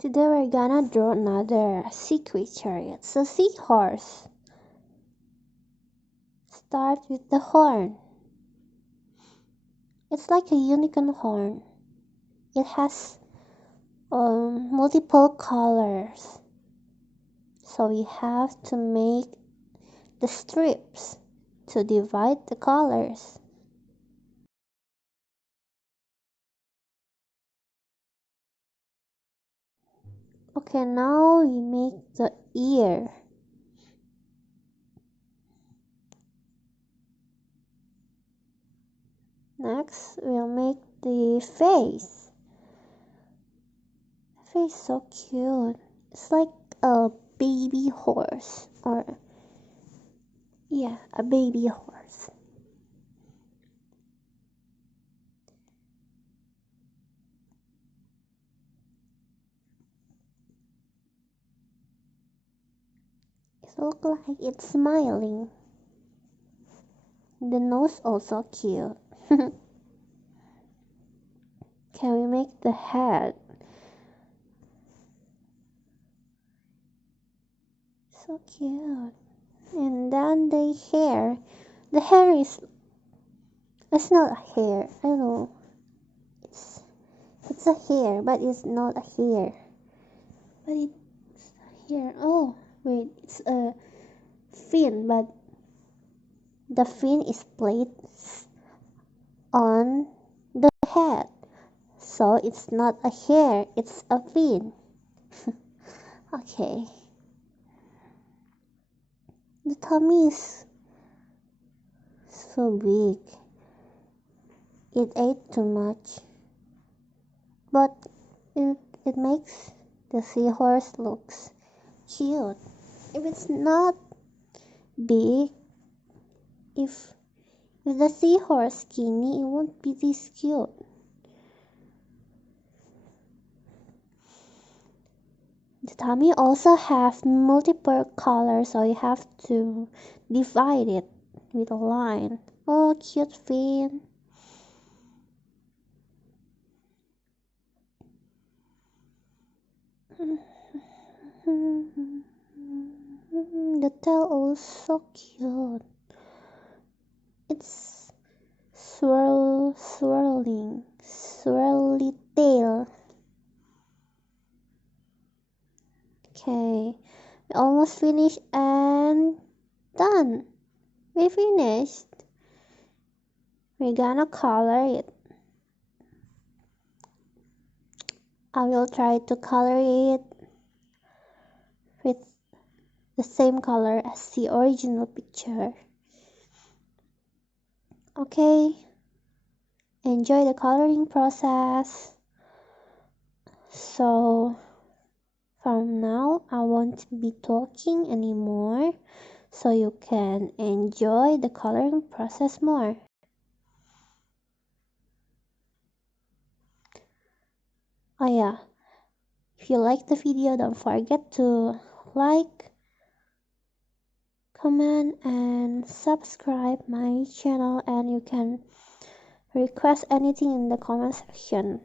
Today we're gonna draw another sea creature. It's a seahorse. Start with the horn. It's like a unicorn horn. It has multiple colors. So we have to make the strips to divide the colors. Okay, now we make the ear. Next, we'll make the face. The face is so cute. It's like a baby horse, or yeah, a baby horse. It looks like it's smiling. The nose also cute. Can we make the head? So cute. And then the hair. The hair is, it's not a hair. I don't know. It's a hair, but it's not a hair. But it's a hair. Oh, wait, it's a fin, but the fin is placed on the head. So it's not a hair, it's a fin. Okay. The tummy is so big. It ate too much. But it makes the seahorse looks cute. If it's not big, if the seahorse skinny, it won't be this cute. The tummy also have multiple colors, so you have to divide it with a line. Oh, cute fin. The tail also cute. It's swirly tail. Okay, we almost finished and done. We finished. We're gonna color it. I will try to color it with the same color as the original picture. Okay, enjoy the coloring process. So from now I won't be talking anymore, so you can enjoy the coloring process more. Oh yeah, if you like the video, don't forget to like, comment and subscribe my channel, and you can request anything in the comment section.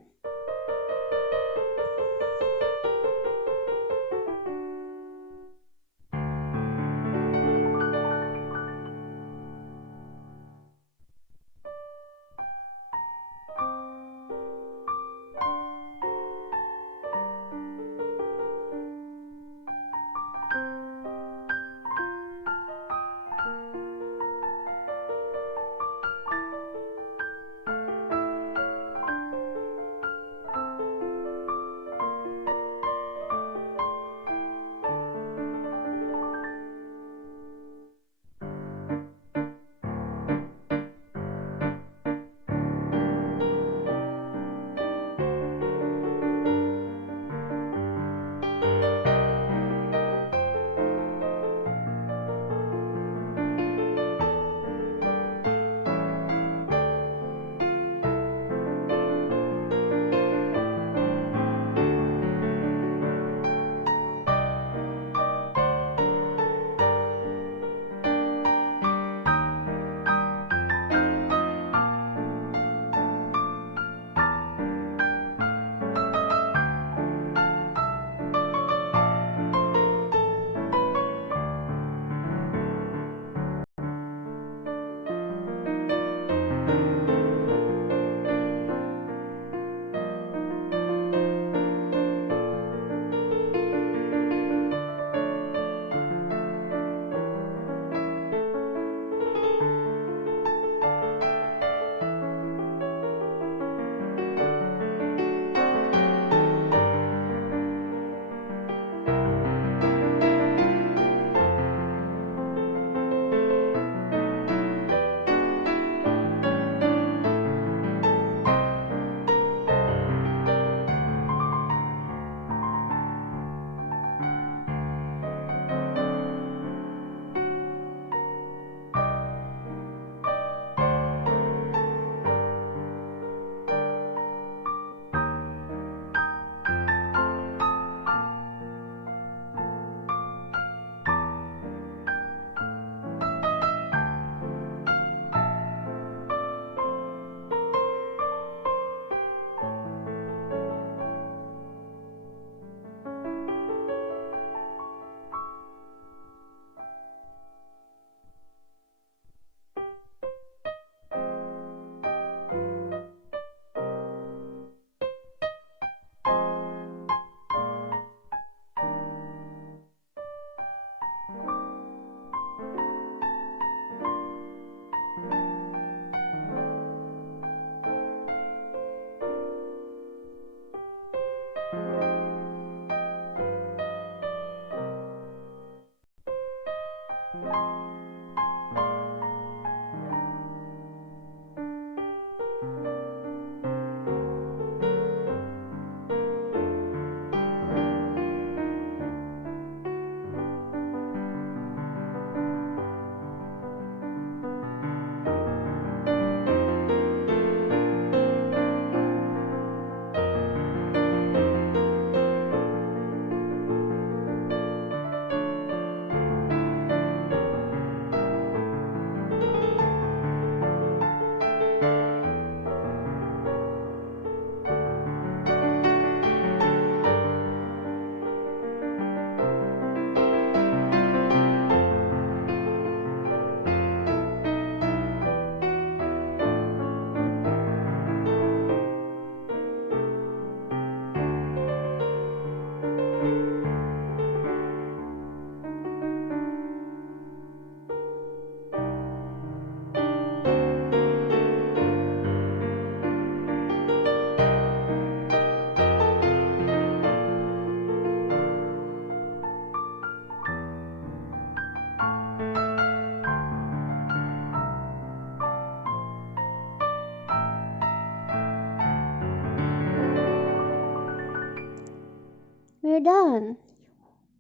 we're done.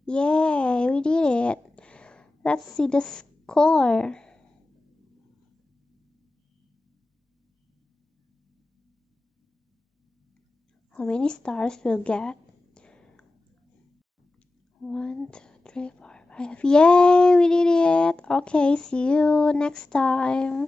Yay, we did it. Let's see the score. How many stars we'll get? 1, 2, 3, 4, 5. Yay, we did it. Okay, see you next time.